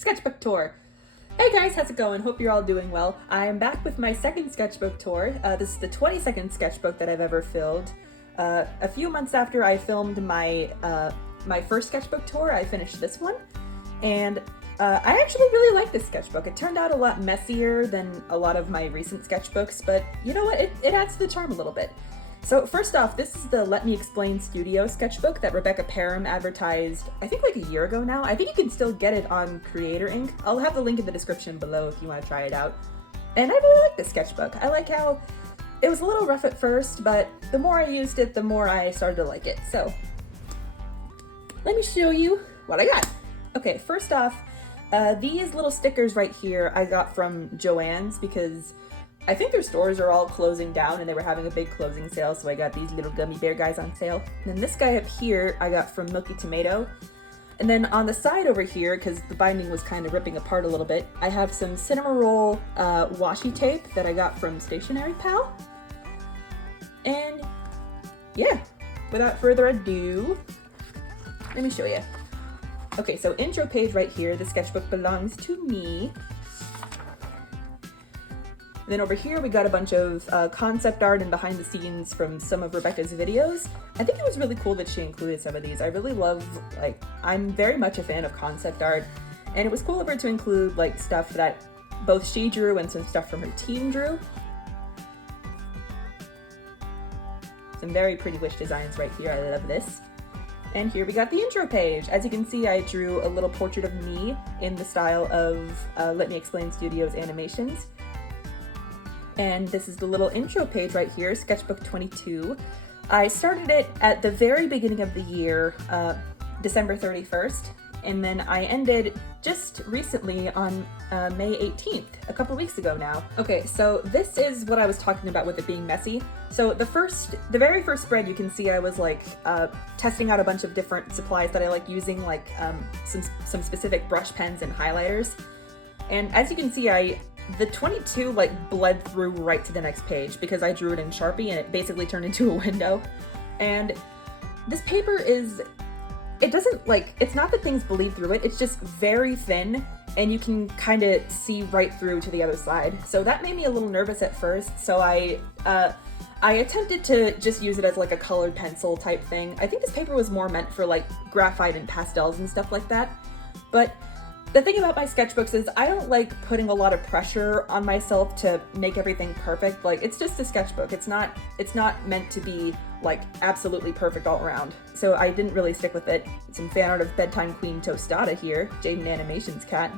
sketchbook tour. Hey guys, how's it going? Hope you're all doing well. I am back with my second sketchbook tour. This is the 22nd sketchbook that I've ever filled. A few months after I filmed my first sketchbook tour, I finished this one. And I actually really like this sketchbook. It turned out a lot messier than a lot of my recent sketchbooks, but you know what? It adds to the charm a little bit. So first off, this is the Let Me Explain Studio sketchbook that Rebecca Parham advertised, I think like a year ago now. I think you can still get it on Creator Ink. I'll have the link in the description below if you want to try it out. And I really like this sketchbook. I like how it was a little rough at first, but the more I used it, the more I started to like it. So let me show you what I got. Okay, first off, these little stickers right here I got from Joann's because I think their stores are all closing down and they were having a big closing sale, so I got these little gummy bear guys on sale. And then this guy up here I got from Milky Tomato. And then on the side over here, because the binding was kind of ripping apart a little bit, I have some Cinnamoroll washi tape that I got from Stationery Pal. And yeah, without further ado, let me show you. Okay, so intro page right here, the sketchbook belongs to me. And then over here we got a bunch of concept art and behind the scenes from some of Rebecca's videos. I think it was really cool that she included some of these. I really love, I'm very much a fan of concept art, and it was cool of her to include stuff that both she drew and some stuff from her team drew. Some very pretty wish designs right here, I love this. And here we got the intro page. As you can see, I drew a little portrait of me in the style of Let Me Explain Studios animations. And this is the little intro page right here, Sketchbook 22. I started it at the very beginning of the year, December 31st, and then I ended just recently on May 18th, a couple weeks ago now. Okay, so this is what I was talking about with it being messy. So the very first spread, you can see I was testing out a bunch of different supplies that I like using, some specific brush pens and highlighters. And as you can see, the 22 bled through right to the next page because I drew it in Sharpie and it basically turned into a window. And this paper it's not that things bleed through it, it's just very thin and you can kind of see right through to the other side. So that made me a little nervous at first, so I attempted to just use it as a colored pencil type thing. I think this paper was more meant for graphite and pastels and stuff like that. But the thing about my sketchbooks is I don't like putting a lot of pressure on myself to make everything perfect. It's just a sketchbook. It's not meant to be absolutely perfect all around. So I didn't really stick with it. Some fan art of Bedtime Queen Tostada here, Jaden Animation's cat.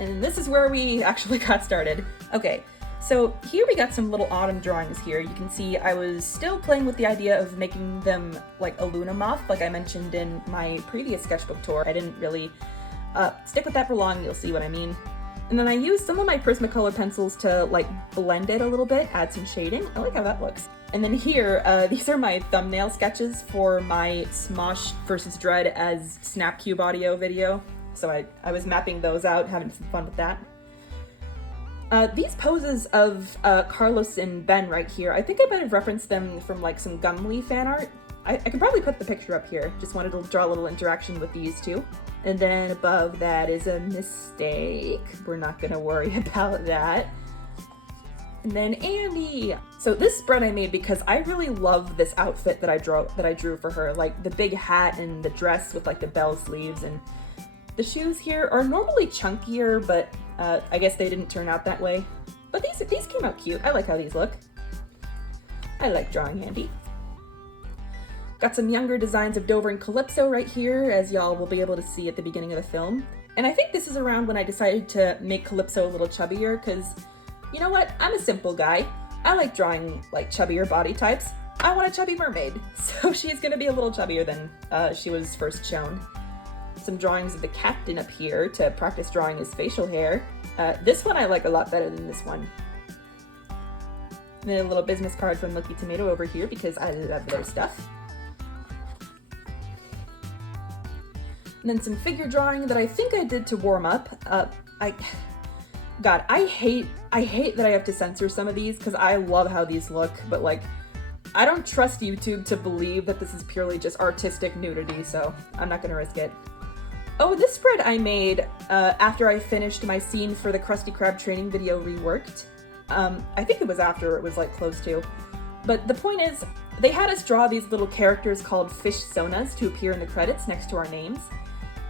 And this is where we actually got started. Okay, so here we got some little autumn drawings here. You can see I was still playing with the idea of making them like a Luna moth, like I mentioned in my previous sketchbook tour. I didn't really stick with that for long, you'll see what I mean. And then I used some of my Prismacolor pencils to blend it a little bit, add some shading. I like how that looks. And then here, these are my thumbnail sketches for my Smosh versus Dread as Snapcube audio video. So I was mapping those out, having some fun with that. These poses of Carlos and Ben right here, I think I might have referenced them from some Gumlee fan art. I could probably put the picture up here. Just wanted to draw a little interaction with these two. And then above that is a mistake. We're not gonna worry about that. And then Andy. So this spread I made because I really love this outfit that I drew for her. The big hat and the dress with the bell sleeves, and the shoes here are normally chunkier, but I guess they didn't turn out that way. But these came out cute. I like how these look. I like drawing Andy. Got some younger designs of Dover and Calypso right here, as y'all will be able to see at the beginning of the film. And I think this is around when I decided to make Calypso a little chubbier, because you know what? I'm a simple guy. I like drawing chubbier body types. I want a chubby mermaid, so she's gonna be a little chubbier than she was first shown. Some drawings of the captain up here to practice drawing his facial hair. This one I like a lot better than this one. And then a little business card from Milky Tomato over here because I love their stuff. And then some figure drawing that I think I did to warm up. God, I hate that I have to censor some of these because I love how these look, but I don't trust YouTube to believe that this is purely just artistic nudity, so I'm not gonna risk it. Oh, this spread I made after I finished my scene for the Krusty Krab training video reworked. I think it was after it was like close to. But the point is, they had us draw these little characters called fish sonas to appear in the credits next to our names.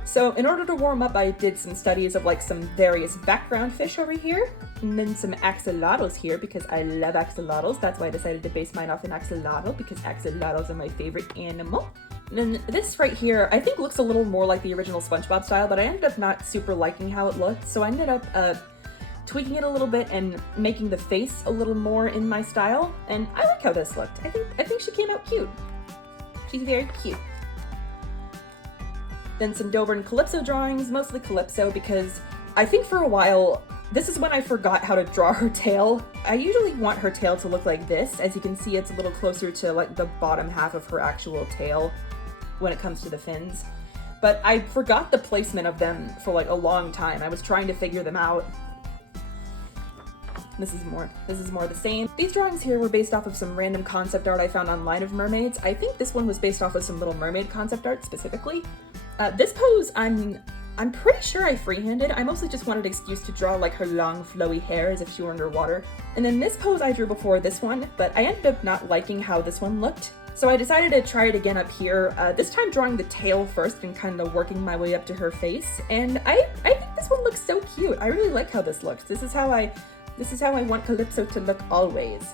So in order to warm up, I did some studies of like some various background fish over here, and then some axolotls here because I love axolotls. That's why I decided to base mine off an axolotl because axolotls are my favorite animal. And then this right here, I think looks a little more like the original SpongeBob style, but I ended up not super liking how it looked, so I ended up tweaking it a little bit and making the face a little more in my style, and I like how this looked. I think she came out cute. She's very cute. Then some Dober and Calypso drawings, mostly Calypso, because I think for a while, this is when I forgot how to draw her tail. I usually want her tail to look like this. As you can see, it's a little closer to like the bottom half of her actual tail when it comes to the fins. But I forgot the placement of them for like a long time. I was trying to figure them out. This is more the same. These drawings here were based off of some random concept art I found online of mermaids. I think this one was based off of some Little Mermaid concept art specifically. This pose, I'm pretty sure I freehanded. I mostly just wanted an excuse to draw like her long flowy hair as if she were underwater. And then this pose I drew before this one, but I ended up not liking how this one looked. So I decided to try it again up here, this time drawing the tail first and kind of working my way up to her face. And I think this one looks so cute. I really like how this looks. This is how I want Calypso to look always.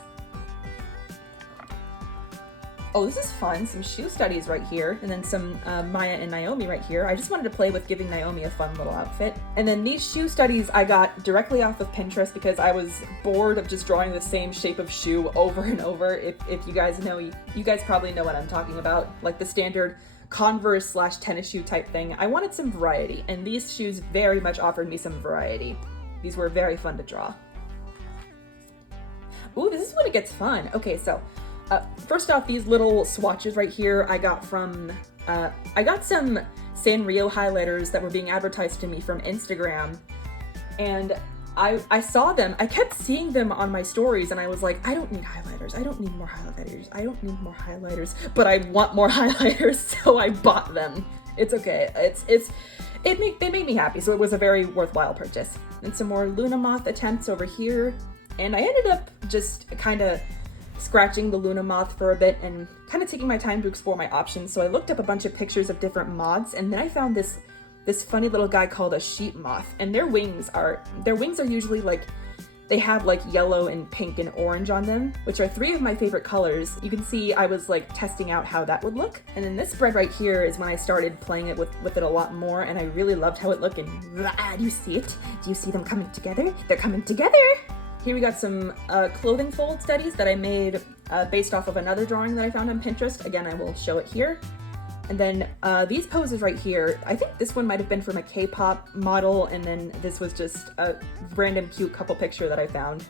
Oh, this is fun. Some shoe studies right here, and then some Maya and Naomi right here. I just wanted to play with giving Naomi a fun little outfit. And then these shoe studies I got directly off of Pinterest because I was bored of just drawing the same shape of shoe over and over. If you guys know, you guys probably know what I'm talking about, like the standard Converse / tennis shoe type thing. I wanted some variety, and these shoes very much offered me some variety. These were very fun to draw. Ooh, this is when it gets fun. Okay, so first off, these little swatches right here I got from, I got some Sanrio highlighters that were being advertised to me from Instagram, and I saw them. I kept seeing them on my stories, and I was like, I don't need highlighters. I don't need more highlighters. I don't need more highlighters, but I want more highlighters, so I bought them. It's okay. They made me happy, so it was a very worthwhile purchase. And some more Luna Moth attempts over here. And I ended up just kind of scratching the Luna Moth for a bit and kind of taking my time to explore my options. So I looked up a bunch of pictures of different moths, and then I found this funny little guy called a sheep moth. And their wings are usually like, they have like yellow and pink and orange on them, which are 3 of my favorite colors. You can see I was like testing out how that would look. And then this spread right here is when I started playing it with it a lot more, and I really loved how it looked. And do you see it? Do you see them coming together? They're coming together! Here we got some clothing fold studies that I made based off of another drawing that I found on Pinterest. Again, I will show it here. And then these poses right here, I think this one might have been from a K-pop model, and then this was just a random cute couple picture that I found.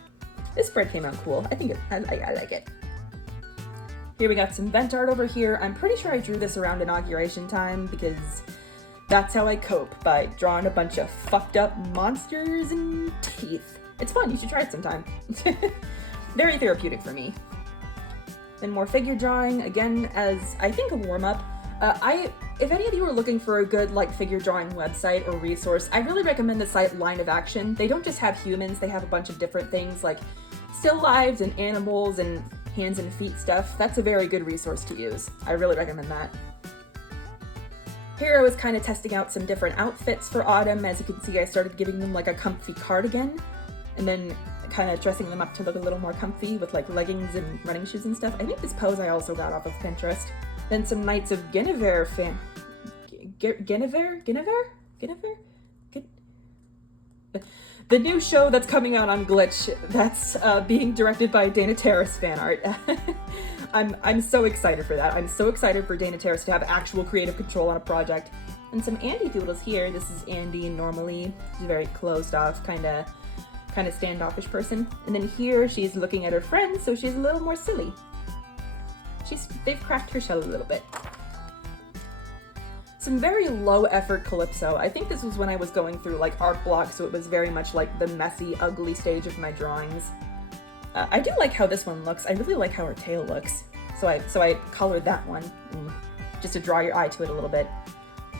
This spread came out cool. I like it. Here we got some vent art over here. I'm pretty sure I drew this around inauguration time because that's how I cope, by drawing a bunch of fucked up monsters and teeth. It's fun, you should try it sometime. Very therapeutic for me. Then more figure drawing, again, as I think a warm-up. If any of you are looking for a good like figure drawing website or resource, I really recommend the site Line of Action. They don't just have humans, they have a bunch of different things like still lives and animals and hands and feet stuff. That's a very good resource to use. I really recommend that. Here I was kind of testing out some different outfits for autumn. As you can see, I started giving them like a comfy cardigan, and then kind of dressing them up to look a little more comfy with like leggings and running shoes and stuff. I think this pose I also got off of Pinterest. Then some Knights of Guinevere the new show that's coming out on Glitch, that's being directed by Dana Terrace fan art. I'm so excited for that. I'm so excited for Dana Terrace to have actual creative control on a project. And some Andy doodles here. This is Andy normally. She's a very closed off, kind of standoffish person. And then here she's looking at her friends, so she's a little more silly. They've crafted her shell a little bit. Some very low effort Calypso. I think this was when I was going through like art block, so it was very much like the messy, ugly stage of my drawings. I do like how this one looks. I really like how her tail looks. So I colored that one just to draw your eye to it a little bit.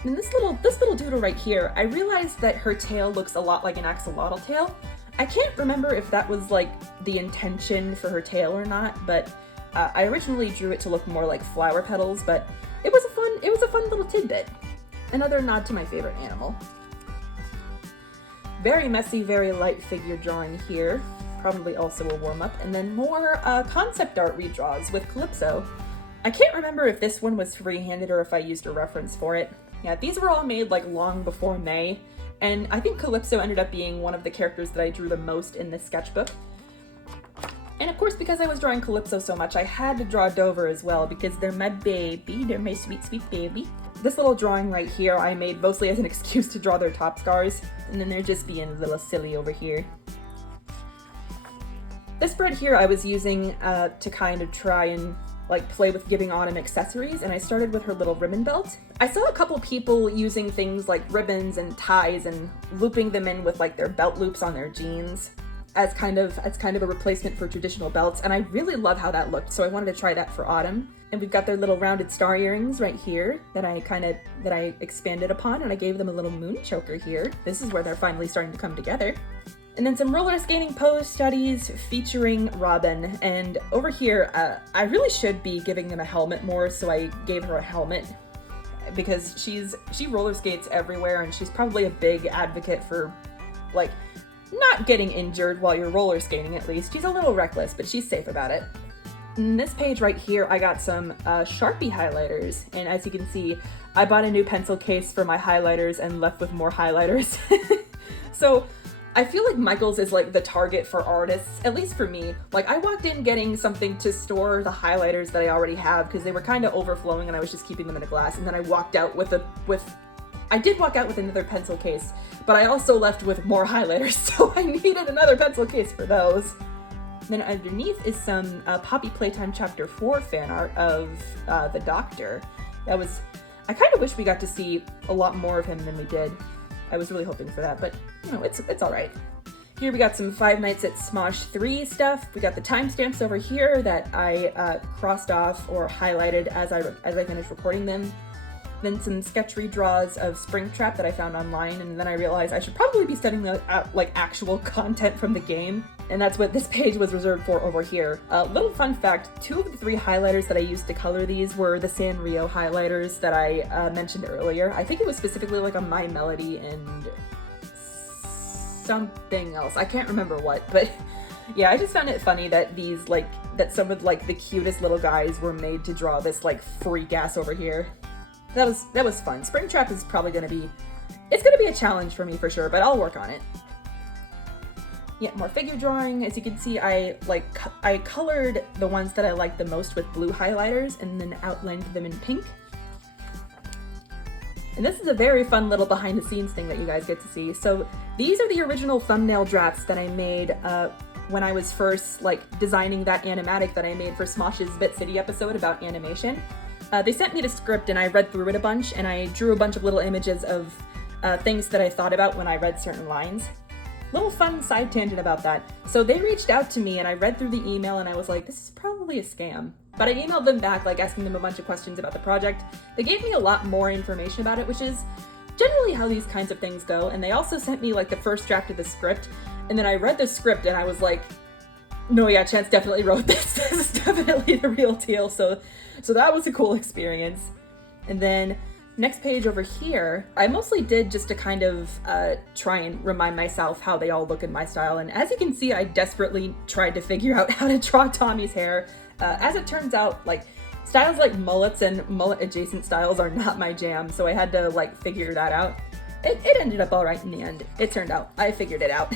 And this little doodle right here, I realized that her tail looks a lot like an axolotl tail. I can't remember if that was like the intention for her tail or not, but I originally drew it to look more like flower petals, but it was a fun little tidbit. Another nod to my favorite animal. Very messy, very light figure drawing here. Probably also a warm-up. And then more concept art redraws with Calypso. I can't remember if this one was free-handed or if I used a reference for it. Yeah, these were all made like long before May, and I think Calypso ended up being one of the characters that I drew the most in this sketchbook. And of course, because I was drawing Calypso so much, I had to draw Dover as well, because they're my baby, they're my sweet, sweet baby. This little drawing right here I made mostly as an excuse to draw their top scars, and then they're just being a little silly over here. This spread here I was using to kind of try and like play with giving Autumn accessories, and I started with her little ribbon belt. I saw a couple people using things like ribbons and ties and looping them in with like their belt loops on their jeans as kind of a replacement for traditional belts, and I really love how that looked, so I wanted to try that for Autumn. And we've got their little rounded star earrings right here that I expanded upon, and I gave them a little moon choker here. This is where they're finally starting to come together. And then some roller skating pose studies featuring Robin. And over here, I really should be giving them a helmet more, so I gave her a helmet because she roller skates everywhere, and she's probably a big advocate for like not getting injured while you're roller skating. At least she's a little reckless, but she's safe about it. In this page right here, I got some Sharpie highlighters, and as you can see, I bought a new pencil case for my highlighters and left with more highlighters. So I feel like Michael's is like the target for artists, at least for me. Like, I walked in getting something to store the highlighters that I already have because they were kind of overflowing and I was just keeping them in a glass, and then I walked out I did walk out with another pencil case, but I also left with more highlighters, so I needed another pencil case for those. Then underneath is some Poppy Playtime Chapter 4 fan art of the Doctor. I kind of wish we got to see a lot more of him than we did. I was really hoping for that, but you know, it's all right. Here we got some Five Nights at Smosh 3 stuff. We got the timestamps over here that I crossed off or highlighted as I finished recording them. Then some sketch redraws of Springtrap that I found online, and then I realized I should probably be studying the like actual content from the game, and that's what this page was reserved for over here. Little fun fact, 2 of the 3 highlighters that I used to color these were the Sanrio highlighters that I mentioned earlier. I think it was specifically like a My Melody and something else. I can't remember what, but yeah, I just found it funny that that some of like the cutest little guys were made to draw this like freak ass over here. That was fun. Springtrap is probably gonna be a challenge for me for sure, but I'll work on it. Yeah, more figure drawing. As you can see, I colored the ones that I liked the most with blue highlighters and then outlined them in pink. And this is a very fun little behind the scenes thing that you guys get to see. So these are the original thumbnail drafts that I made when I was first like designing that animatic that I made for Smosh's Bit City episode about animation. They sent me the script and I read through it a bunch, and I drew a bunch of little images of things that I thought about when I read certain lines. Little fun side tangent about that. So they reached out to me and I read through the email and I was like, this is probably a scam. But I emailed them back, like asking them a bunch of questions about the project. They gave me a lot more information about it, which is generally how these kinds of things go. And they also sent me like the first draft of the script. And then I read the script and I was like, no, yeah, Chance definitely wrote this. This is definitely the real deal. So that was a cool experience. And then next page over here, I mostly did just to kind of try and remind myself how they all look in my style. And as you can see, I desperately tried to figure out how to draw Tommy's hair. As it turns out, like styles like mullets and mullet adjacent styles are not my jam. So I had to like figure that out. It ended up all right in the end. It turned out. I figured it out.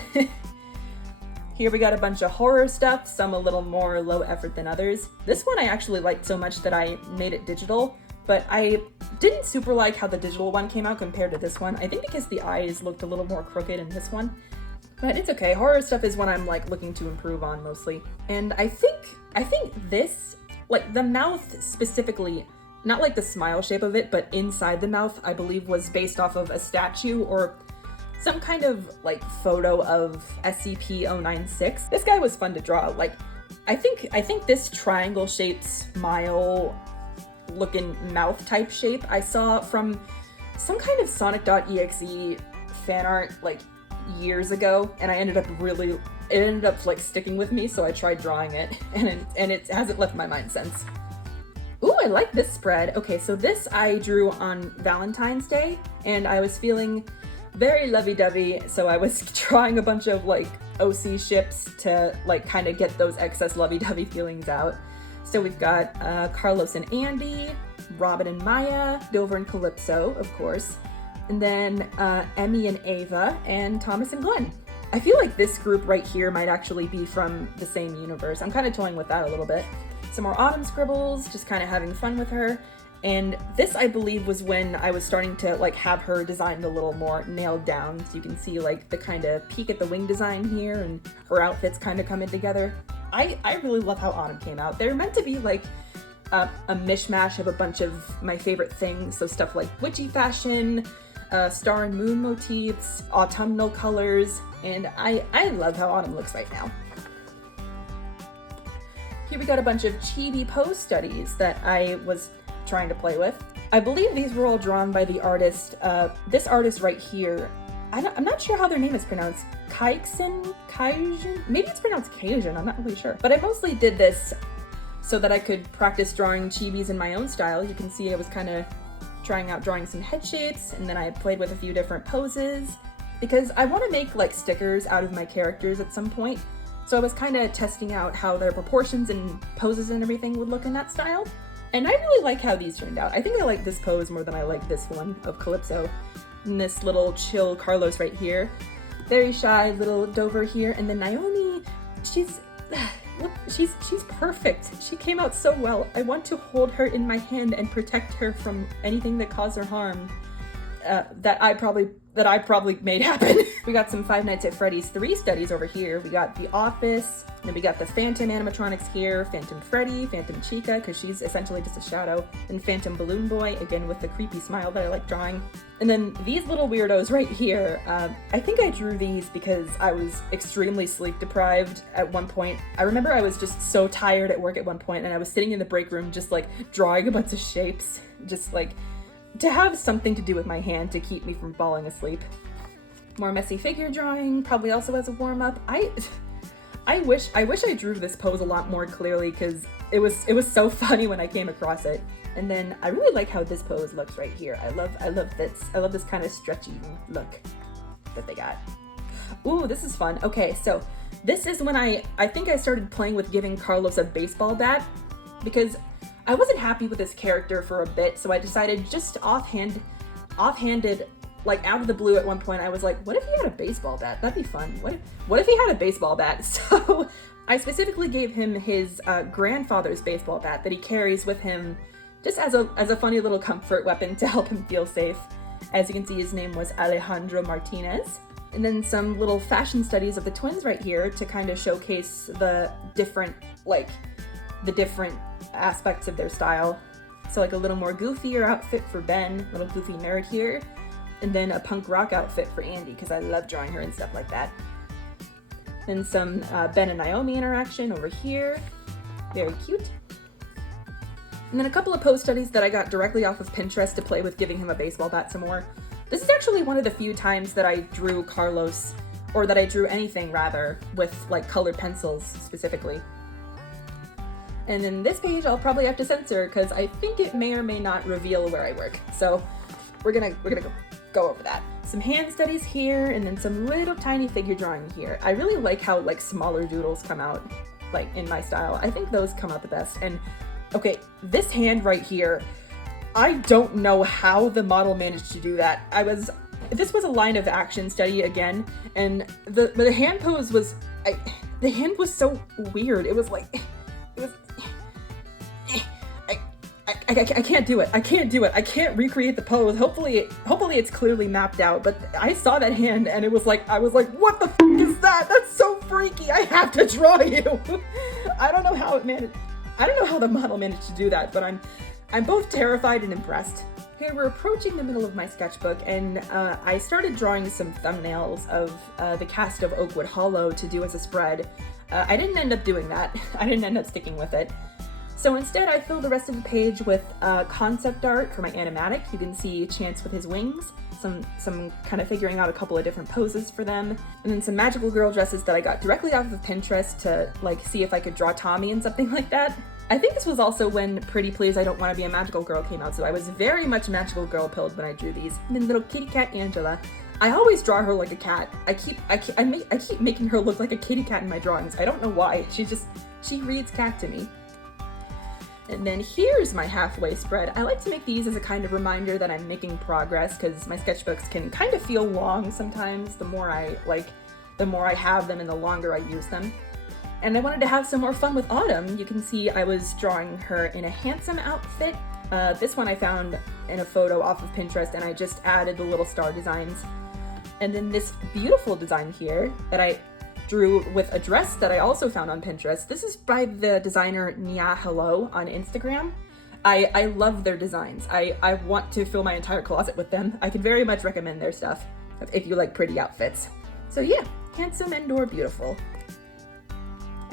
Here we got a bunch of horror stuff, some a little more low effort than others. This one I actually liked so much that I made it digital, but I didn't super like how the digital one came out compared to this one. I think because the eyes looked a little more crooked in this one, but it's okay. Horror stuff is what I'm like looking to improve on mostly. And I think this, like the mouth specifically, not like the smile shape of it, but inside the mouth, I believe was based off of a statue or some kind of like photo of SCP-096. This guy was fun to draw. Like, I think this triangle shaped smile looking mouth type shape I saw from some kind of Sonic.exe fan art like years ago, and it ended up like sticking with me, so I tried drawing it, and it hasn't left my mind since. Ooh, I like this spread. Okay, so this I drew on Valentine's Day, and I was feeling very lovey-dovey, so I was drawing a bunch of like OC ships to like kind of get those excess lovey-dovey feelings out. So we've got Carlos and Andy, Robin and Maya, Dover and Calypso, of course, and then Emmy and Ava, and Thomas and Glenn. I feel like this group right here might actually be from the same universe. I'm kind of toying with that a little bit. Some more autumn scribbles, just kind of having fun with her. And this, I believe, was when I was starting to like have her designed a little more nailed down. So you can see like the kind of peek at the wing design here, and her outfits kind of coming together. I really love how autumn came out. They're meant to be like a mishmash of a bunch of my favorite things. So stuff like witchy fashion, star and moon motifs, autumnal colors, and I love how autumn looks right now. Here we got a bunch of chibi pose studies that I was trying to play with. I believe these were all drawn by the artist, this artist right here. I'm not sure how their name is pronounced. Kaijin? Maybe it's pronounced Cajun, I'm not really sure. But I mostly did this so that I could practice drawing chibis in my own style. You can see I was kind of trying out drawing some head shapes, and then I played with a few different poses because I want to make like stickers out of my characters at some point. So I was kind of testing out how their proportions and poses and everything would look in that style. And I really like how these turned out. I think I like this pose more than I like this one of Calypso. And this little chill Carlos right here. Very shy little Dover here. And then Naomi, she's perfect. She came out so well. I want to hold her in my hand and protect her from anything that caused her harm. That I probably made happen. We got some Five Nights at Freddy's 3 studies over here. We got The Office, and then we got the Phantom animatronics here, Phantom Freddy, Phantom Chica, because she's essentially just a shadow, and Phantom Balloon Boy, again with the creepy smile that I like drawing. And then these little weirdos right here, I think I drew these because I was extremely sleep deprived at one point. I remember I was just so tired at work at one point, and I was sitting in the break room just like drawing a bunch of shapes, just like to have something to do with my hand to keep me from falling asleep. More messy figure drawing, probably also as a warm-up. I wish I drew this pose a lot more clearly because it was so funny when I came across it. And then I really like how this pose looks right here. I love this kind of stretchy look that they got. Ooh, this is fun. Okay, so this is when I think I started playing with giving Carlos a baseball bat because I wasn't happy with this character for a bit, so I decided just offhanded, like out of the blue at one point, I was like, what if he had a baseball bat? That'd be fun. What if he had a baseball bat? So I specifically gave him his grandfather's baseball bat that he carries with him just as a funny little comfort weapon to help him feel safe. As you can see, his name was Alejandro Martinez. And then some little fashion studies of the twins right here to kind of showcase the different aspects of their style. So like a little more goofier outfit for Ben, little goofy nerd here, and then a punk rock outfit for Andy because I love drawing her and stuff like that. Then some Ben and Naomi interaction over here, very cute. And then a couple of pose studies that I got directly off of Pinterest to play with giving him a baseball bat some more. This is actually one of the few times that I drew Carlos, or that I drew anything rather, with like colored pencils specifically. And then this page I'll probably have to censor because I think it may or may not reveal where I work. So we're gonna go over that. Some hand studies here, and then some little tiny figure drawing here. I really like how like smaller doodles come out like in my style. I think those come out the best. And okay, this hand right here, I don't know how the model managed to do that. This was a line of action study again, and the hand pose was, the hand was so weird. It was like, I can't do it. I can't do it. I can't recreate the pose. Hopefully it's clearly mapped out, but I saw that hand and it was like, I was like, what the f is that? That's so freaky. I have to draw you. I don't know how the model managed to do that, but I'm both terrified and impressed. Here we're approaching the middle of my sketchbook, and I started drawing some thumbnails of the cast of Oakwood Hollow to do as a spread. I didn't end up doing that. I didn't end up sticking with it. So instead, I filled the rest of the page with concept art for my animatic. You can see Chance with his wings, some kind of figuring out a couple of different poses for them, and then some magical girl dresses that I got directly off of Pinterest to like see if I could draw Tommy and something like that. I think this was also when Pretty Please I Don't Want to Be a Magical Girl came out, so I was very much magical girl pilled when I drew these. And then little kitty cat Angela. I always draw her like a cat. I keep making her look like a kitty cat in my drawings. I don't know why. She reads cat to me. And then here's my halfway spread. I like to make these as a kind of reminder that I'm making progress, because my sketchbooks can kind of feel long sometimes. The more I have them and the longer I use them. And I wanted to have some more fun with Autumn. You can see I was drawing her in a handsome outfit. This one I found in a photo off of Pinterest, and I just added the little star designs. And then this beautiful design here that I drew with a dress that I also found on Pinterest. This is by the designer Nia Hello on Instagram. I love their designs. I want to fill my entire closet with them. I can very much recommend their stuff if you like pretty outfits. So yeah, handsome and/or beautiful,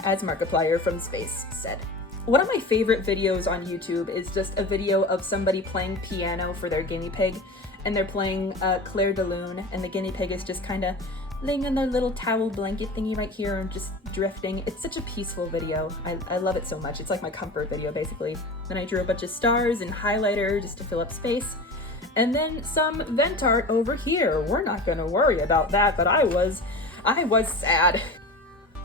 as Markiplier from Space said. One of my favorite videos on YouTube is just a video of somebody playing piano for their guinea pig, and they're playing Claire de Lune, and the guinea pig is just kind of laying in their little towel blanket thingy right here and just drifting. It's such a peaceful video. I love it so much. It's like my comfort video, basically. Then I drew a bunch of stars and highlighter just to fill up space. And then some vent art over here. We're not gonna worry about that, but I was sad.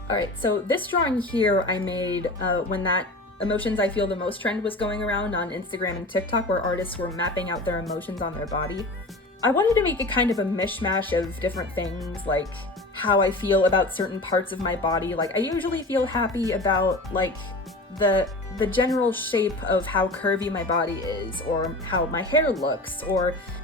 All right, so this drawing here I made when that Emotions I Feel the Most trend was going around on Instagram and TikTok, where artists were mapping out their emotions on their body. I wanted to make it kind of a mishmash of different things, like how I feel about certain parts of my body. Like I usually feel happy about like the general shape of how curvy my body is, or how my hair looks,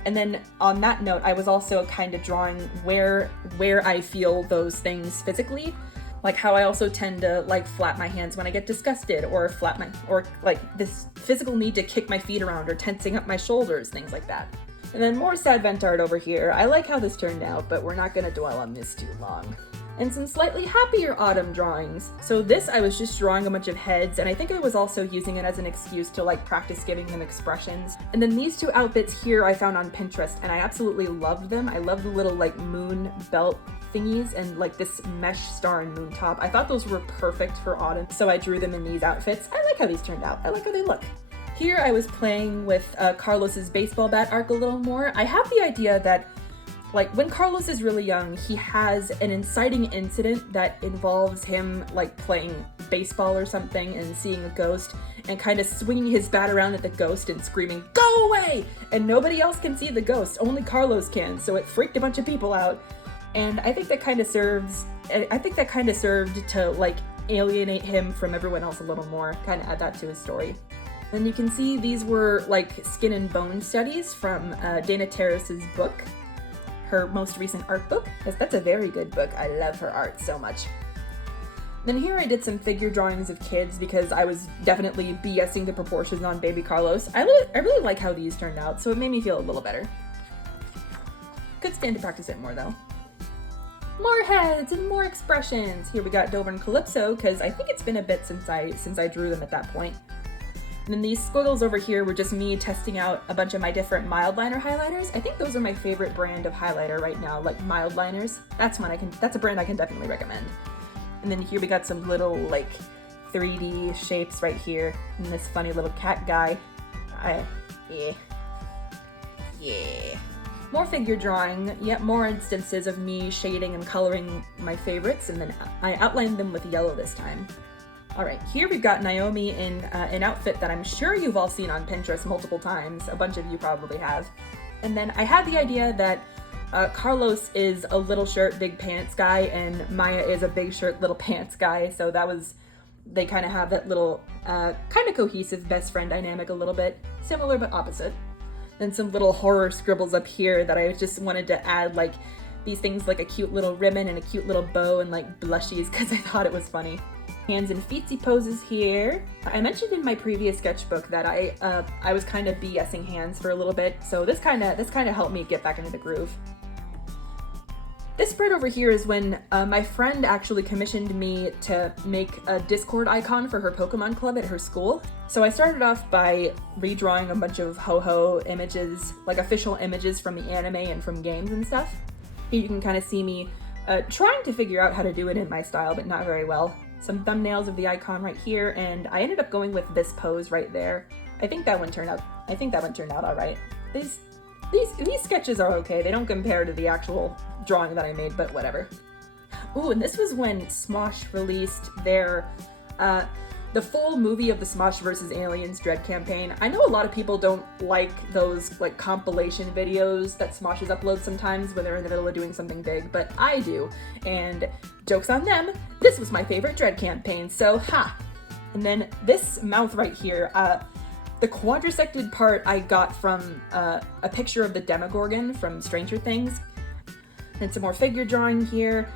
and then on that note, I was also kind of drawing where I feel those things physically. Like how I also tend to like flap my hands when I get disgusted, or or like this physical need to kick my feet around, or tensing up my shoulders, things like that. And then more sad vent art over here. I like how this turned out, but we're not gonna dwell on this too long. And some slightly happier autumn drawings. So this, I was just drawing a bunch of heads, and I think I was also using it as an excuse to like practice giving them expressions. And then these two outfits here I found on Pinterest, and I absolutely loved them. I love the little like moon belt thingies and like this mesh star and moon top. I thought those were perfect for autumn, so I drew them in these outfits. I like how these turned out. I like how they look. Here I was playing with Carlos's baseball bat arc a little more. I have the idea that like when Carlos is really young, he has an inciting incident that involves him like playing baseball or something and seeing a ghost and kind of swinging his bat around at the ghost and screaming, "Go away!" And nobody else can see the ghost, only Carlos can, so it freaked a bunch of people out. And I think that kind of served to like alienate him from everyone else a little more, kind of add that to his story. Then you can see these were like skin and bone studies from Dana Terrace's book, her most recent art book. That's a very good book. I love her art so much. Then here I did some figure drawings of kids because I was definitely BSing the proportions on baby Carlos. I really like how these turned out, so it made me feel a little better. Could stand to practice it more though. More heads and more expressions. Here we got Dover and Calypso, because I think it's been a bit since I drew them at that point. And then these squiggles over here were just me testing out a bunch of my different mild liner highlighters. I think those are my favorite brand of highlighter right now, like mild liners. That's a brand I can definitely recommend. And then here we got some little like 3D shapes right here, and this funny little cat guy. Yeah. More figure drawing, yet more instances of me shading and coloring my favorites, and then I outlined them with yellow this time. All right, here we've got Naomi in an outfit that I'm sure you've all seen on Pinterest multiple times. A bunch of you probably have. And then I had the idea that Carlos is a little shirt, big pants guy, and Maya is a big shirt, little pants guy. So they kind of have that little kind of cohesive best friend dynamic a little bit. Similar but opposite. Then some little horror scribbles up here that I just wanted to add like these things like a cute little ribbon and a cute little bow and like blushies because I thought it was funny. Hands and feetsy poses here. I mentioned in my previous sketchbook that I was kind of BSing hands for a little bit, so this kind of helped me get back into the groove. This spread over here is when my friend actually commissioned me to make a Discord icon for her Pokemon club at her school. So I started off by redrawing a bunch of ho-ho images, like official images from the anime and from games and stuff. Here you can kind of see me trying to figure out how to do it in my style, but not very well. Some thumbnails of the icon right here, and I ended up going with this pose right there. I think that one turned out all right. These sketches are okay. They don't compare to the actual drawing that I made, but whatever. Ooh, and this was when Smosh released their, the full movie of the Smosh vs. Aliens Dread campaign. I know a lot of people don't like those, like, compilation videos that Smoshes upload sometimes when they're in the middle of doing something big, but I do. And joke's on them, this was my favorite Dread campaign, so ha! And then this mouth right here, the quadrisected part I got from a picture of the Demogorgon from Stranger Things. And some more figure drawing here.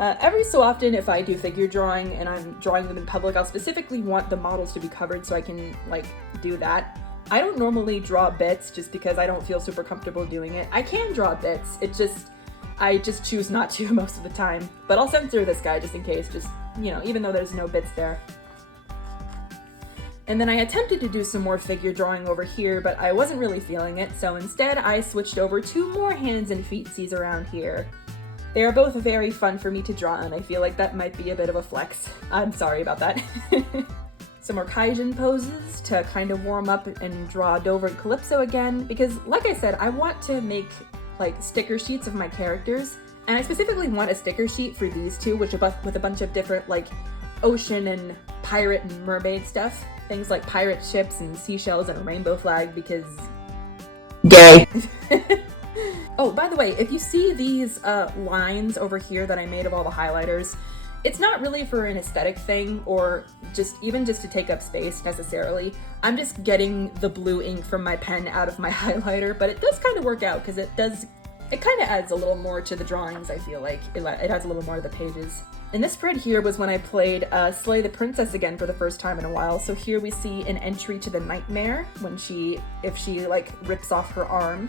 Every so often, if I do figure drawing and I'm drawing them in public, I'll specifically want the models to be covered so I can, like, do that. I don't normally draw bits just because I don't feel super comfortable doing it. I can draw bits, I just choose not to most of the time. But I'll censor this guy just in case, even though there's no bits there. And then I attempted to do some more figure drawing over here, but I wasn't really feeling it, so instead I switched over to more hands and feetsies around here. They are both very fun for me to draw, and I feel like that might be a bit of a flex. I'm sorry about that. Some more Kaijin poses to kind of warm up and draw Dover and Calypso again, because like I said, I want to make like sticker sheets of my characters, and I specifically want a sticker sheet for these two, with a bunch of different like ocean and pirate and mermaid stuff. Things like pirate ships and seashells and a rainbow flag, because gay. Oh, by the way, if you see these lines over here that I made of all the highlighters, it's not really for an aesthetic thing or just to take up space necessarily. I'm just getting the blue ink from my pen out of my highlighter, but it does kind of work out because it kind of adds a little more to the drawings. I feel like it adds a little more to the pages. And this spread here was when I played Slay the Princess again for the first time in a while. So here we see an entry to the nightmare if she like rips off her arm.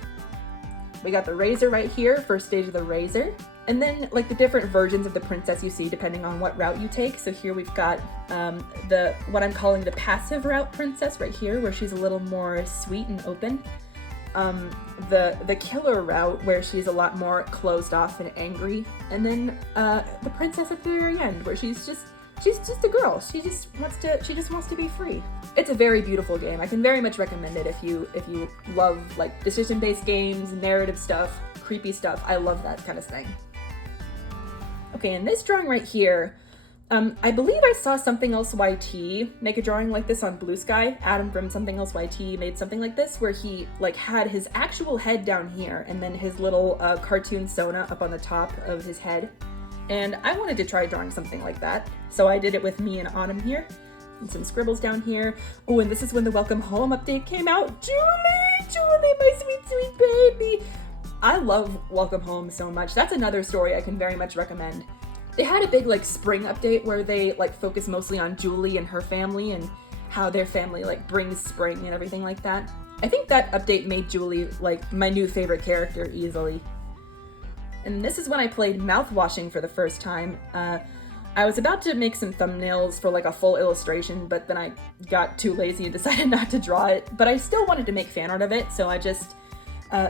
We got the razor right here, first stage of the razor. And then like the different versions of the princess you see depending on what route you take. So here we've got what I'm calling the passive route princess right here, where she's a little more sweet and open. The killer route, where she's a lot more closed off and angry, and then the princess at the very end, where she's just a girl. She just wants to be free. It's a very beautiful game. I can very much recommend it if you love like decision-based games, narrative stuff, creepy stuff. I love that kind of thing. Okay, in this drawing right here, I believe I saw Something Else YT make a drawing like this on Blue Sky. Adam from Something Else YT made something like this where he like had his actual head down here and then his little cartoon Sona up on the top of his head. And I wanted to try drawing something like that. So I did it with me and Autumn here and some scribbles down here. Oh, and this is when the Welcome Home update came out. Julie, my sweet, sweet baby. I love Welcome Home so much. That's another story I can very much recommend. They had a big like spring update where they like focus mostly on Julie and her family and how their family like brings spring and everything like that. I think that update made Julie like my new favorite character easily. And this is when I played mouthwashing for the first time. I was about to make some thumbnails for like a full illustration, but then I got too lazy and decided not to draw it. But I still wanted to make fan art of it, so I just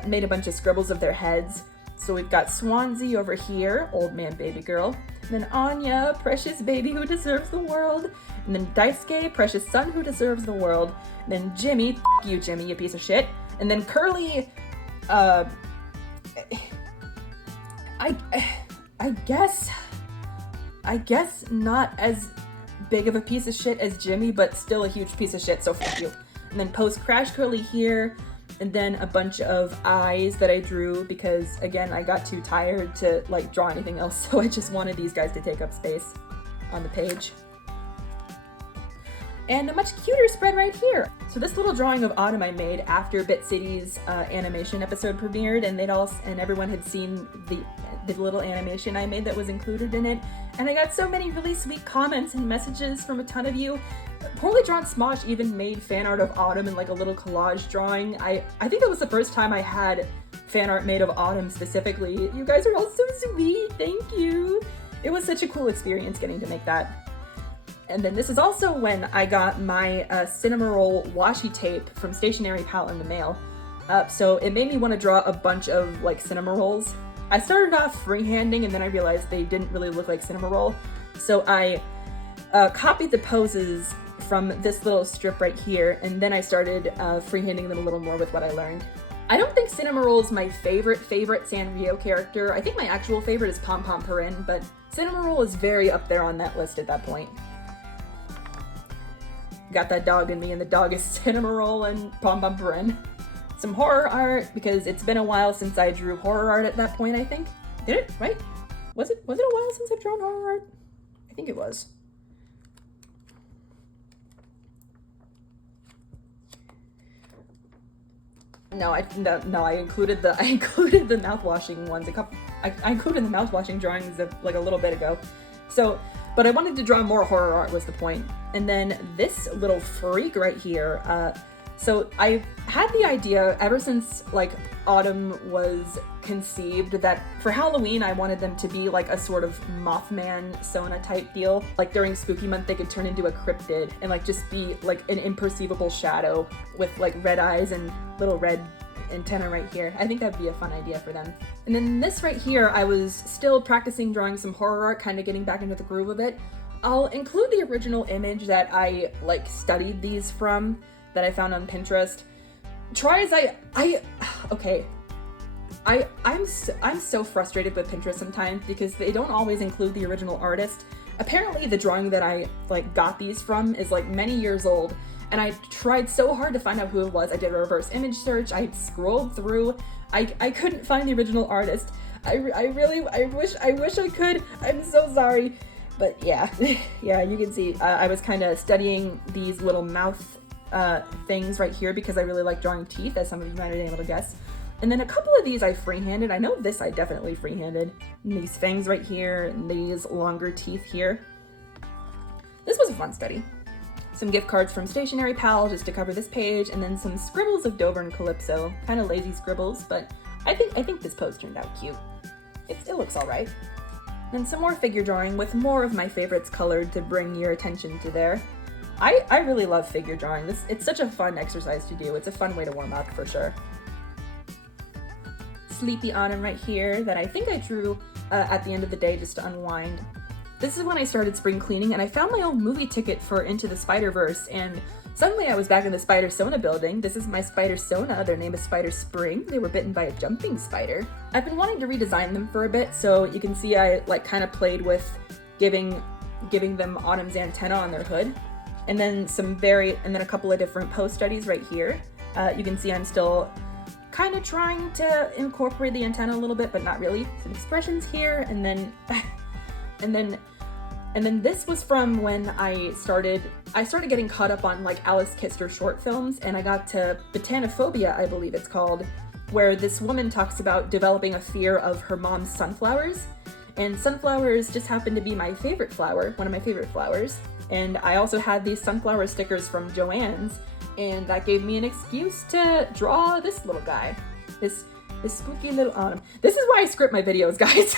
made a bunch of scribbles of their heads. So we've got Swansea over here, old man baby girl. And then Anya, precious baby who deserves the world. And then Daisuke, precious son who deserves the world. And then Jimmy, f you Jimmy, you piece of shit. And then Curly, I guess not as big of a piece of shit as Jimmy, but still a huge piece of shit, so f you. And then post Crash Curly here. And then a bunch of eyes that I drew because, again, I got too tired to like draw anything else, so I just wanted these guys to take up space on the page. And a much cuter spread right here. So this little drawing of Autumn I made after Bit City's animation episode premiered, and everyone had seen the little animation I made that was included in it. And I got so many really sweet comments and messages from a ton of you. Poorly Drawn Smosh even made fan art of Autumn in like a little collage drawing. I think that was the first time I had fan art made of Autumn specifically. You guys are all so sweet, thank you. It was such a cool experience getting to make that. And then this is also when I got my Cinnamoroll washi tape from Stationery Pal in the mail. So it made me want to draw a bunch of like Cinnamorolls. I started off freehanding and then I realized they didn't really look like Cinnamoroll. So I copied the poses from this little strip right here, and then I started freehanding them a little more with what I learned. I don't think Cinnamoroll is my favorite Sanrio character. I think my actual favorite is Pom Pom Purin, but Cinnamoroll is very up there on that list at that point. Got that dog in me, and the dog is Cinnamoroll and Pom Pom Purin. Some horror art, because it's been a while since I drew horror art at that point, I think. Did it? Right? Was it a while since I've drawn horror art? I think it was. No, I included the mouthwashing ones. I included the mouthwashing drawings like a little bit ago. So, but I wanted to draw more horror art was the point. And then this little freak right here. So I had the idea ever since like Autumn was conceived that for Halloween I wanted them to be like a sort of Mothman Sona type deal. Like during Spooky Month they could turn into a cryptid and like just be like an imperceivable shadow with like red eyes and little red antenna right here. I think that'd be a fun idea for them. And then this right here, I was still practicing drawing some horror art, kind of getting back into the groove of it. I'll include the original image that I like studied these from, that I found on Pinterest. I'm so frustrated with Pinterest sometimes because they don't always include the original artist. Apparently the drawing that I like got these from is like many years old, and I tried so hard to find out who it was. I did a reverse image search, I scrolled through, I couldn't find the original artist. I wish I could. I'm so sorry. But yeah, yeah, you can see I was kind of studying these little mouth things right here because I really like drawing teeth, as some of you might have been able to guess. And then a couple of these I freehanded. I know this I definitely freehanded. And these fangs right here, and these longer teeth here. This was a fun study. Some gift cards from Stationery Pal just to cover this page, and then some scribbles of Dover and Calypso. Kind of lazy scribbles, but I think this pose turned out cute. It looks all right. Then some more figure drawing with more of my favorites colored to bring your attention to there. I really love figure drawing. It's such a fun exercise to do. It's a fun way to warm up for sure. Sleepy Autumn right here that I think I drew at the end of the day just to unwind. This is when I started spring cleaning and I found my old movie ticket for Into the Spider-Verse, and suddenly I was back in the Spider Sona building. This is my Spider Sona. Their name is Spider Spring. They were bitten by a jumping spider. I've been wanting to redesign them for a bit, so you can see I like kind of played with giving them Autumn's antenna on their hood. And then a couple of different post studies right here. You can see I'm still kind of trying to incorporate the antenna a little bit, but not really. Some expressions here, and then this was from when I started getting caught up on like Alice Kister short films, and I got to Botanophobia, I believe it's called, where this woman talks about developing a fear of her mom's sunflowers. And sunflowers just happen to be my favorite flower, one of my favorite flowers. And I also had these sunflower stickers from Joann's, and that gave me an excuse to draw this little guy. This spooky little Autumn. This is why I script my videos, guys.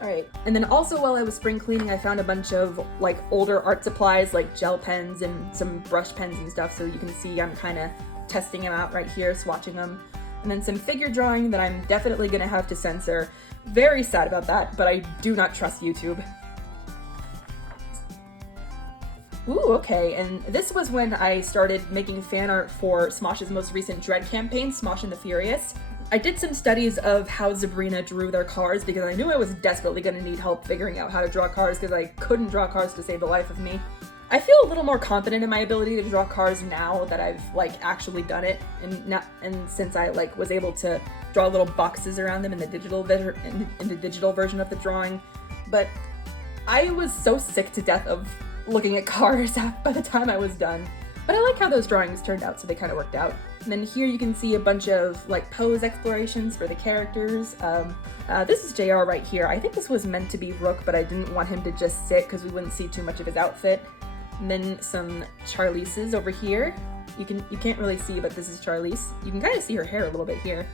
Alright, and then also while I was spring cleaning, I found a bunch of like older art supplies like gel pens and some brush pens and stuff, so you can see I'm kind of testing them out right here, swatching them. And then some figure drawing that I'm definitely going to have to censor. Very sad about that, but I do not trust YouTube. Ooh, okay, and this was when I started making fan art for Smosh's most recent Dread campaign, Smosh and the Furious. I did some studies of how Sabrina drew their cars because I knew I was desperately going to need help figuring out how to draw cars because I couldn't draw cars to save the life of me. I feel a little more confident in my ability to draw cars now that I've like actually done it, and since I like was able to draw little boxes around them in the digital version of the drawing. But I was so sick to death of looking at cars by the time I was done. But I like how those drawings turned out, so they kind of worked out. And then here you can see a bunch of like pose explorations for the characters. This is JR right here. I think this was meant to be Rook, but I didn't want him to just sit because we wouldn't see too much of his outfit. And then some Charlize's over here. You can't really see, but this is Charlize. You can kind of see her hair a little bit here.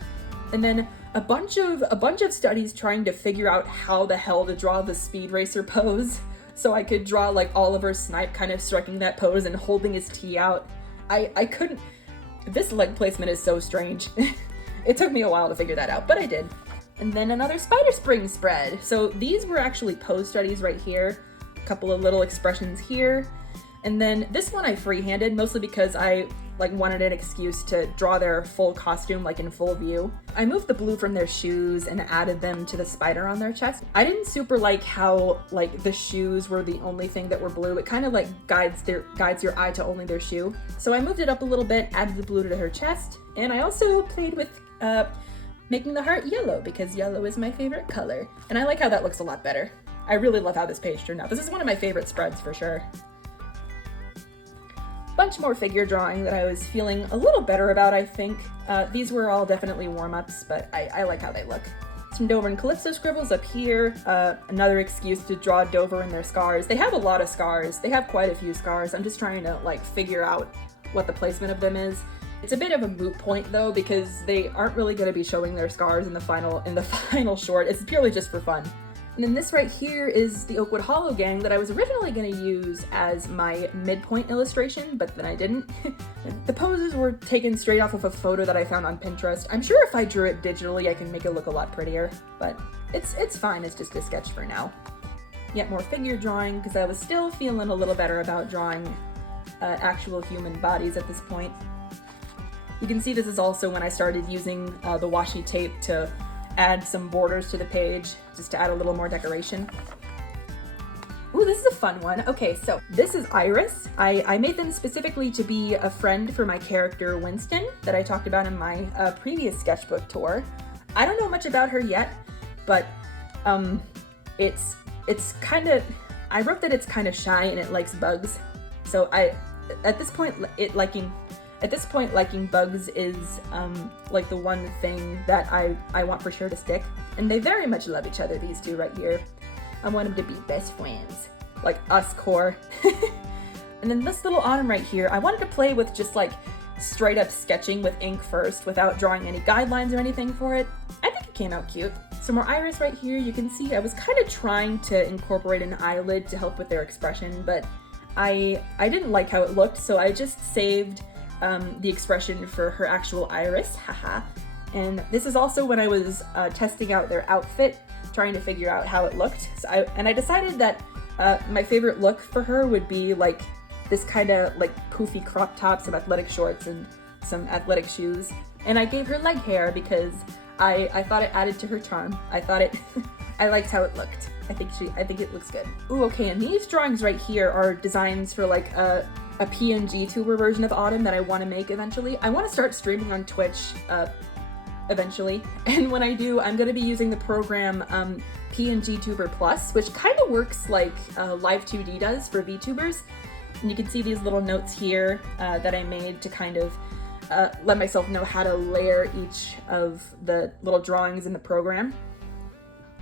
And then a bunch of studies trying to figure out how the hell to draw the Speed Racer pose. So I could draw like Oliver Snipe kind of striking that pose and holding his tee out. I couldn't, this leg placement is so strange. It took me a while to figure that out, but I did. And then another spider spring spread. So these were actually pose studies right here. A couple of little expressions here. And then this one I freehanded, mostly because I wanted an excuse to draw their full costume like in full view. I moved the blue from their shoes and added them to the spider on their chest. I didn't super like how the shoes were the only thing that were blue. It kind of guides your eye to only their shoe. So I moved it up a little bit, added the blue to her chest, and I also played with making the heart yellow because yellow is my favorite color. And I like how that looks a lot better. I really love how this page turned out. This is one of my favorite spreads for sure. Bunch more figure drawing that I was feeling a little better about, I think. These were all definitely warm-ups, but I like how they look. Some Dover and Calypso scribbles up here. Another excuse to draw Dover and their scars. They have a lot of scars. They have quite a few scars. I'm just trying to figure out what the placement of them is. It's a bit of a moot point though, because they aren't really going to be showing their scars in the final short. It's purely just for fun. And then this right here is the Oakwood Hollow gang that I was originally going to use as my midpoint illustration, but then I didn't. The poses were taken straight off of a photo that I found on Pinterest. I'm sure if I drew it digitally, I can make it look a lot prettier, but it's fine. It's just a sketch for now. Yet more figure drawing, because I was still feeling a little better about drawing actual human bodies at this point. You can see this is also when I started using the washi tape to add some borders to the page, just to add a little more decoration. Ooh, this is a fun one. Okay, so this is Iris. I made them specifically to be a friend for my character Winston that I talked about in my previous sketchbook tour. I don't know much about her yet, but it's kind of, I wrote that it's kind of shy and it likes bugs. So at this point liking bugs is the one thing that I want for sure to stick. And they very much love each other, these two right here. I want them to be best friends, like us core. And then this little autumn right here, I wanted to play with just straight up sketching with ink first without drawing any guidelines or anything for it. I think it came out cute. Some more iris right here. You can see I was kind of trying to incorporate an eyelid to help with their expression, but I didn't like how it looked, so I just saved the expression for her actual iris, haha. And this is also when I was testing out their outfit, trying to figure out how it looked. So I decided that my favorite look for her would be this kind of poofy crop top, some athletic shorts, and some athletic shoes. And I gave her leg hair because I thought it added to her charm. I liked how it looked. I think it looks good. Ooh, okay, and these drawings right here are designs for a PNG tuber version of Autumn that I want to make eventually. I want to start streaming on Twitch eventually, and when I do, I'm going to be using the program PNG Tuber Plus, which kind of works like Live 2D does for VTubers. And you can see these little notes here that I made to kind of let myself know how to layer each of the little drawings in the program.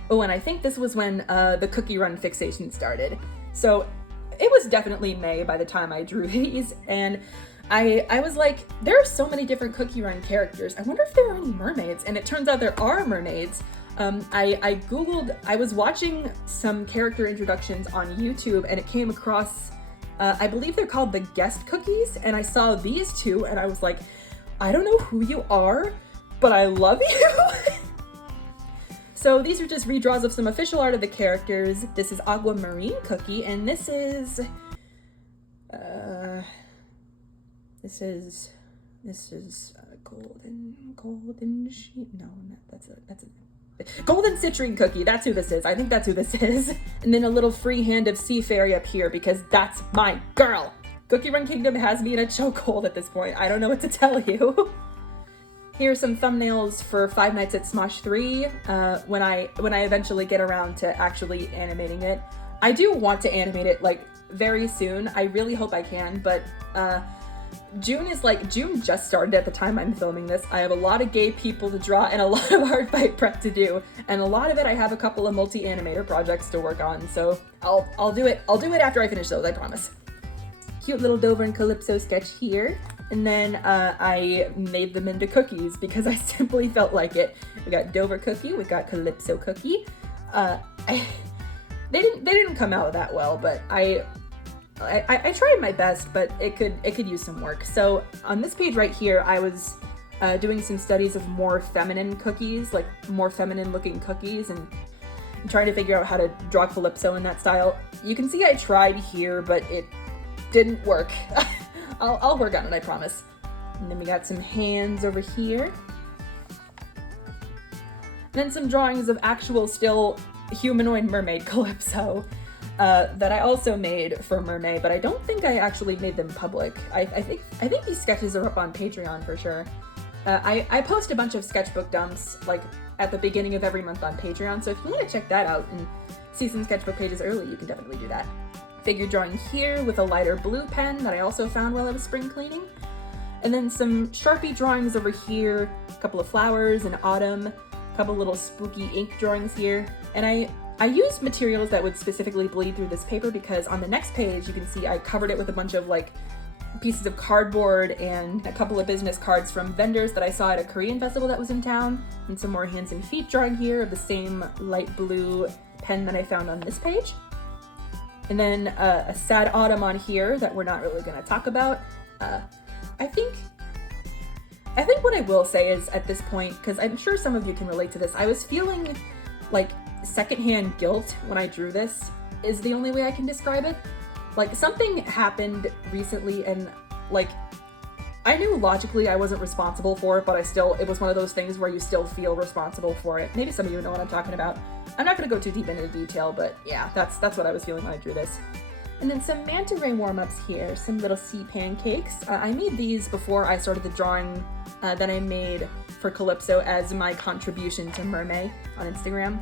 Oh, and I think this was when the cookie run fixation started. So it was definitely May by the time I drew these, and I was like, there are so many different cookie run characters. I wonder if there are any mermaids, and it turns out there are mermaids. I googled, I was watching some character introductions on YouTube, and it came across, I believe they're called the guest cookies, and I saw these two, and I was like, I don't know who you are, but I love you. So these are just redraws of some official art of the characters. This is Aquamarine Cookie, and this is golden sheep. No, that's a golden citrine cookie. That's who this is. I think that's who this is. And then a little free hand of Sea Fairy up here because that's my girl. Cookie Run Kingdom has me in a chokehold at this point. I don't know what to tell you. Here are some thumbnails for Five Nights at Smosh 3 when I eventually get around to actually animating it. I do want to animate it very soon. I really hope I can, but June just started at the time I'm filming this. I have a lot of gay people to draw and a lot of art fight prep to do, and a lot of it I have a couple of multi-animator projects to work on, so I'll do it after I finish those, I promise. cute little Dover and Calypso sketch here. And then I made them into cookies because I simply felt like it. We got Dover cookie, we got Calypso cookie. They didn't come out that well, but I tried my best, but it could use some work. So on this page right here, I was doing some studies of more feminine cookies, like more feminine looking cookies, and trying to figure out how to draw Calypso in that style. You can see I tried here, but it didn't work. I'll work on it, I promise. And then we got some hands over here. And then some drawings of actual still humanoid mermaid Calypso that I also made for Mermaid, but I don't think I actually made them public. I think these sketches are up on Patreon for sure. I post a bunch of sketchbook dumps like at the beginning of every month on Patreon, so if you want to check that out and see some sketchbook pages early, you can definitely do that. Figure drawing here with a lighter blue pen that I also found while I was spring cleaning. And then some Sharpie drawings over here, a couple of flowers in autumn, a couple little spooky ink drawings here. And I used materials that would specifically bleed through this paper because on the next page you can see I covered it with a bunch of like pieces of cardboard and a couple of business cards from vendors that I saw at a Korean festival that was in town, and some more hands and feet drawing here of the same light blue pen that I found on this page. And then a sad autumn on here that we're not really going to talk about. I think what I will say is at this point, because I'm sure some of you can relate to this, I was feeling like secondhand guilt when I drew this, is the only way I can describe it. Like something happened recently and like I knew logically I wasn't responsible for it, but it was one of those things where you still feel responsible for it. Maybe some of you know what I'm talking about. I'm not going to go too deep into detail, but yeah, that's what I was feeling when I drew this. And then some manta ray warm-ups here, some little sea pancakes. I made these before I started the drawing that I made for Calypso as my contribution to Mermaid on Instagram.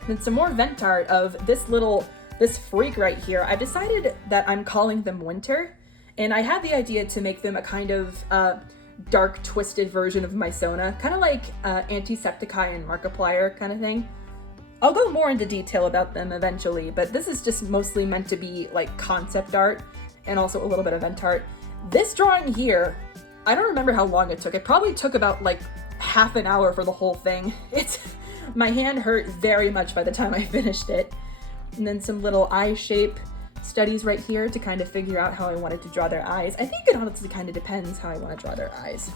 And then some more vent art of this freak right here. I've decided that I'm calling them Winter, and I had the idea to make them a kind of dark, twisted version of Mysona, kind of like Antisepticeye and Markiplier kind of thing. I'll go more into detail about them eventually, but this is just mostly meant to be like concept art and also a little bit of vent art. This drawing here, I don't remember how long it took. It probably took about like half an hour for the whole thing. My hand hurt very much by the time I finished it. And then some little eye shape studies right here to kind of figure out how I wanted to draw their eyes. I think it honestly kind of depends how I want to draw their eyes.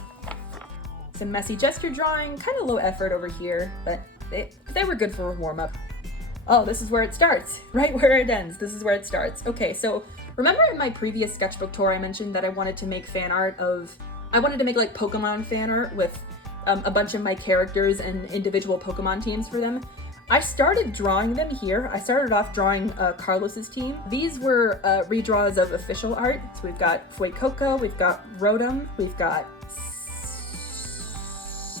Some messy gesture drawing, kind of low effort over here, but they were good for a warm-up. Oh, this is where it starts, right where it ends. This is where it starts. Okay, so remember in my previous sketchbook tour I mentioned that I wanted to make fan art I wanted to make like Pokemon fan art with a bunch of my characters and individual Pokemon teams for them. I started drawing them here. I started off drawing Carlos's team. These were redraws of official art. So we've got Fuecoco, we've got Rotom, we've got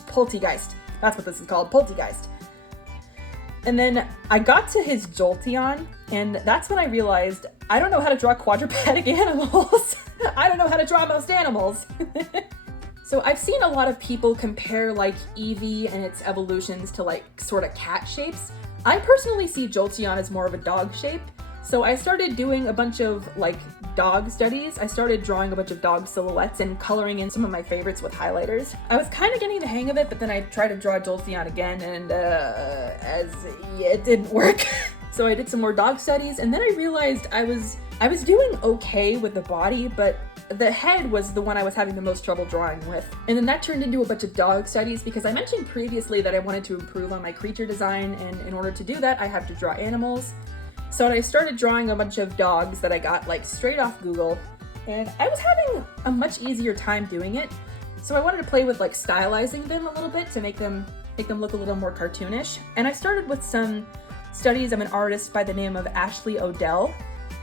Poltegeist. That's what this is called, Poltegeist. And then I got to his Jolteon, and that's when I realized I don't know how to draw quadrupedic animals. I don't know how to draw most animals. So I've seen a lot of people compare like Eevee and its evolutions to like sort of cat shapes. I personally see Jolteon as more of a dog shape. So I started doing a bunch of like dog studies. I started drawing a bunch of dog silhouettes and coloring in some of my favorites with highlighters. I was kind of getting the hang of it, but then I tried to draw Jolteon again and it didn't work. So I did some more dog studies, and then I realized I was doing okay with the body, but the head was the one I was having the most trouble drawing with. And then that turned into a bunch of dog studies because I mentioned previously that I wanted to improve on my creature design, and in order to do that, I have to draw animals. So I started drawing a bunch of dogs that I got like straight off Google, and I was having a much easier time doing it. So I wanted to play with like stylizing them a little bit to make them look a little more cartoonish. And I started with some studies of an artist by the name of Ashley Odell,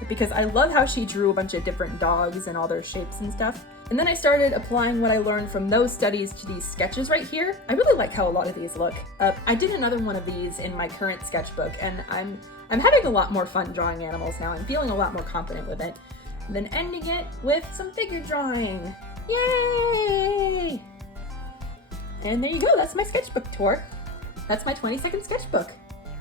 because I love how she drew a bunch of different dogs and all their shapes and stuff. And then I started applying what I learned from those studies to these sketches right here. I really like how a lot of these look. I did another one of these in my current sketchbook, and I'm having a lot more fun drawing animals now. I'm feeling a lot more confident with it. And then ending it with some figure drawing. Yay! And there you go, that's my sketchbook tour. That's my 20-second sketchbook.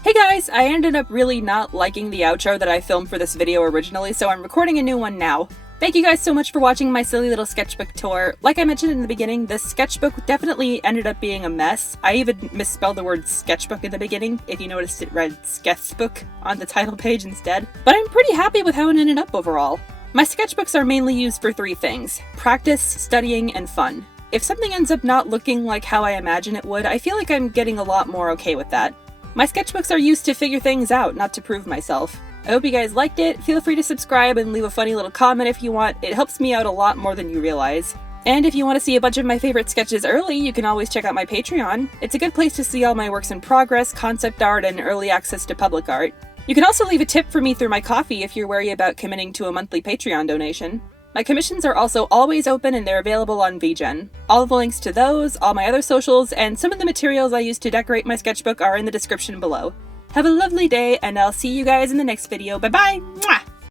Hey guys, I ended up really not liking the outro that I filmed for this video originally, so I'm recording a new one now. Thank you guys so much for watching my silly little sketchbook tour. Like I mentioned in the beginning, this sketchbook definitely ended up being a mess. I even misspelled the word sketchbook in the beginning. If you noticed, it read sketchbook on the title page instead. But I'm pretty happy with how it ended up overall. My sketchbooks are mainly used for 3 things: practice, studying, and fun. If something ends up not looking like how I imagine it would, I feel like I'm getting a lot more okay with that. My sketchbooks are used to figure things out, not to prove myself. I hope you guys liked it. Feel free to subscribe and leave a funny little comment if you want. It helps me out a lot more than you realize. And if you want to see a bunch of my favorite sketches early, you can always check out my Patreon. It's a good place to see all my works in progress, concept art, and early access to public art. You can also leave a tip for me through my Ko-fi if you're wary about committing to a monthly Patreon donation. My commissions are also always open and they're available on VGen. All the links to those, all my other socials, and some of the materials I use to decorate my sketchbook are in the description below. Have a lovely day, and I'll see you guys in the next video. Bye-bye! Mwah!